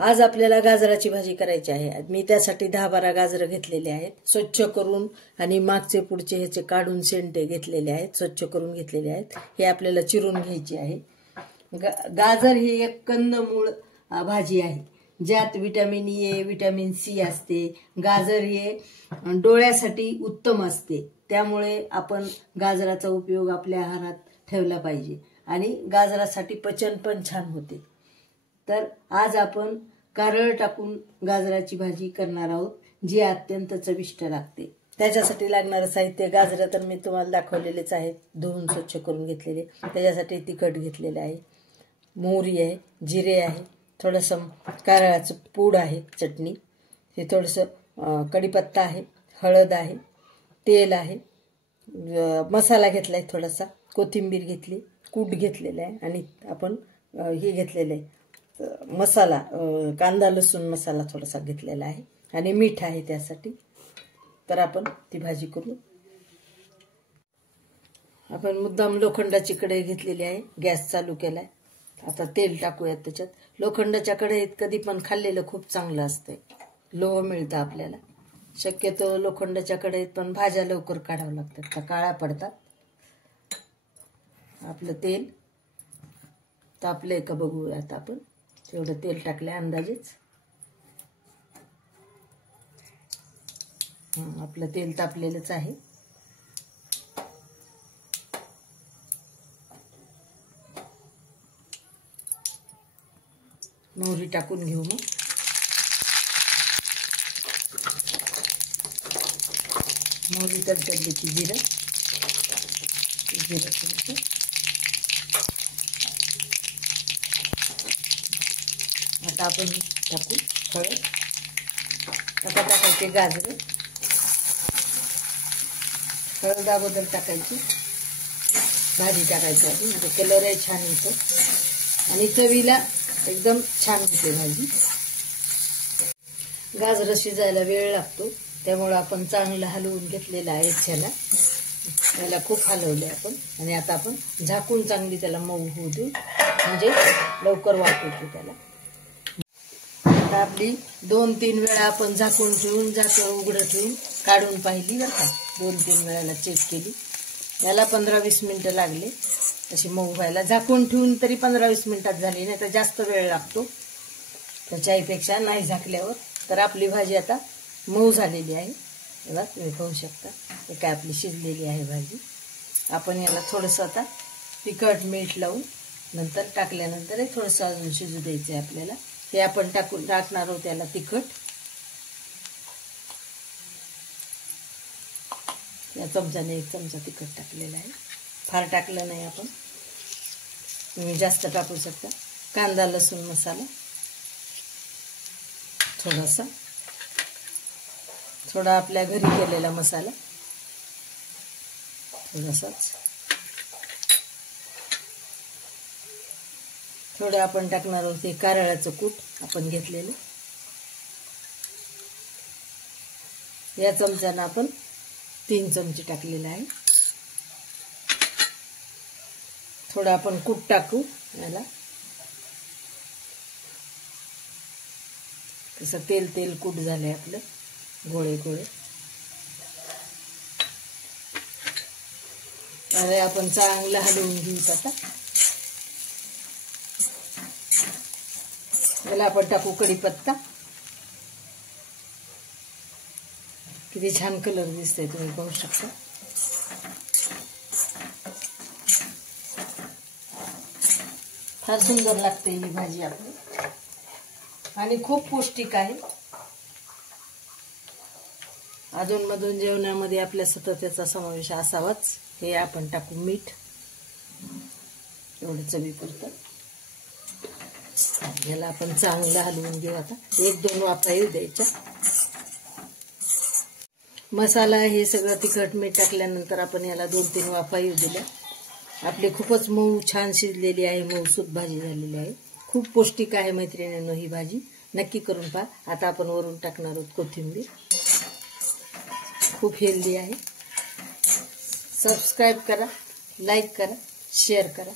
आज आपल्याला गाजराची भाजी करायची आहे। मी त्यासाठी 10-12 गाजरं घेतलेले आहेत, स्वच्छ करून आणि मागचे पुढचे ह्याचे काढून शेंडे घेतलेले आहेत, स्वच्छ करून घेतलेले आहेत। हे आपल्याला चिरून घ्यायची आहे। गाजर ही एक कंदमूळ भाजी आहे, ज्यात विटॅमिन ए, विटॅमिन सी असते। गाजर हे डोळ्यासाठी उत्तम असते, त्यामुळे आपण गाजराचा उपयोग आपल्या आहारात ठेवला पाहिजे आणि गाजरासाठी पचन पण छान होते। तर आज आपण कारळ टाकून गाजराची भाजी करणार आहोत, जी अत्यंत चविष्ट लागते। त्याच्यासाठी लागणारे साहित्य गाजर तर मी तुम्हाला दाखवलेलेच आहेत, धुवून स्वच्छ करून घेतलेले। त्याच्यासाठी तिखट घेतलेले आहे, मोहरी आहे, जिरे आहे, थोडंसं कारळाचं पूड आहे, चटणी, हे थोडंसं कढीपत्ता आहे, हळद आहे, तेल आहे, मसाला घेतलाय, थोडासा कोथिंबीर घेतली, कूट घेतलेला आहे आणि आपण हे घेतलेलं आहे मसाला, कांदा लसूण मसाला थोडासा घेतलेला आहे आणि मीठ आहे त्यासाठी। तर आपण ती भाजी करू। आपण मुद्दाम लोखंडाची कढई घेतलेली आहे, गॅस चालू केलाय। आता तेल टाकूयात त्याच्यात। लोखंडाच्या कढईत कधी पण खाल्लेलं खूप चांगलं असतंय, लोह मिळतं आपल्याला। शक्यतो लोखंडाच्या कढईत पण भाज्या लवकर काढावं लागतात, त्या काळ्या पडतात। आपलं तेल तापलंय का बघूयात आपण। तेवढं तेल टाकलंय अंदाजेच। आपलं तेल तापलेलंच आहे। मोहरी टाकून घेऊ मग। मोहरी तडतडली की जिरं थोडंसं, आता आपण टाकू हळद, आता टाकायचे गाजर, हळद अगोदर टाकायची, भाजी टाकायची आधी, म्हणजे कलरही छान येतो आणि चवीला एकदम छान होते भाजी। गाजर शिजायला वेळ लागतो, त्यामुळे आपण चांगलं हलवून घेतलेलं आहे ह्याला, त्याला खूप हलवले आपण आणि आता आपण झाकून चांगली त्याला मऊ होऊ देऊ, म्हणजे लवकर वाफेल त्याला। आता आपली 2-3 वेळा आपण झाकून ठेवून, झाकण उघडं ठेवून काढून पाहिली बरं का, 2-3 वेळाला चेक केली। याला 15-20 मिनिटं लागले अशी मऊ व्हायला। झाकून ठेवून तरी 15-20 मिनिटात झाली, नाही तर जास्त वेळ लागतो त्याच्यापेक्षा नाही झाकल्यावर। तर आपली भाजी आता मऊ झालेली आहे, बघा तुम्ही पाहू शकता, हे काय आपली शिजलेली आहे भाजी। आपण याला थोडंसं आता तिखट मीठ लावून नंतर टाकल्यानंतर थोडंसं अजून शिजू द्यायचं आहे आपल्याला। हे आपण टाकणार आहोत त्याला तिखट, या चमच्याने 1 चमचा तिखट टाकलेला आहे, फार टाकलं नाही आपण, तुम्ही जास्त टाकू शकता। कांदा लसूण मसाला थोडासा, थोडा आपल्या घरी केलेला मसाला थोडासाच, थोडं आपण टाकणार आहोत हे कारळाचं कूट आपण घेतलेलं, या चमच्यानं आपण 3 चमचे टाकलेलं आहे। थोडं आपण कूट टाकू याला, तसं तेल तेल कूट झालंय आपलं, गोळे गोळे। अरे आपण चांगलं हलवून घेऊ आता। याला आपण टाकू कढीपत्ता, किती छान कलर दिसतोय तुम्ही पाहू शकता। फार सुंदर लागते ही भाजी आपली आणि खूप पौष्टिक आहे। अधूनमधून जेवणामध्ये आपल्या सतत याचा समावेश असावाच। हे आपण टाकू मीठ, एवढं चवीपुरतं। याला आपण चांगलं हलवून घेऊ आता, 1-2 वाफा येऊ द्यायच्या। मसाला हे सगळं तिखट मीठ टाकल्यानंतर आपण याला 2-3 वाफा येऊ दिल्या। आपली खूपच मऊ छान शिजलेली आहे, मऊसूत भाजी झालेली आहे, खूप पौष्टिक आहे मैत्रिणींनो ही भाजी, नक्की करून पहा। आता आपण वरून टाकणार आहोत कोथिंबीर, खूप हेल्दी आहे। सबस्क्राईब करा, लाईक करा, शेअर करा।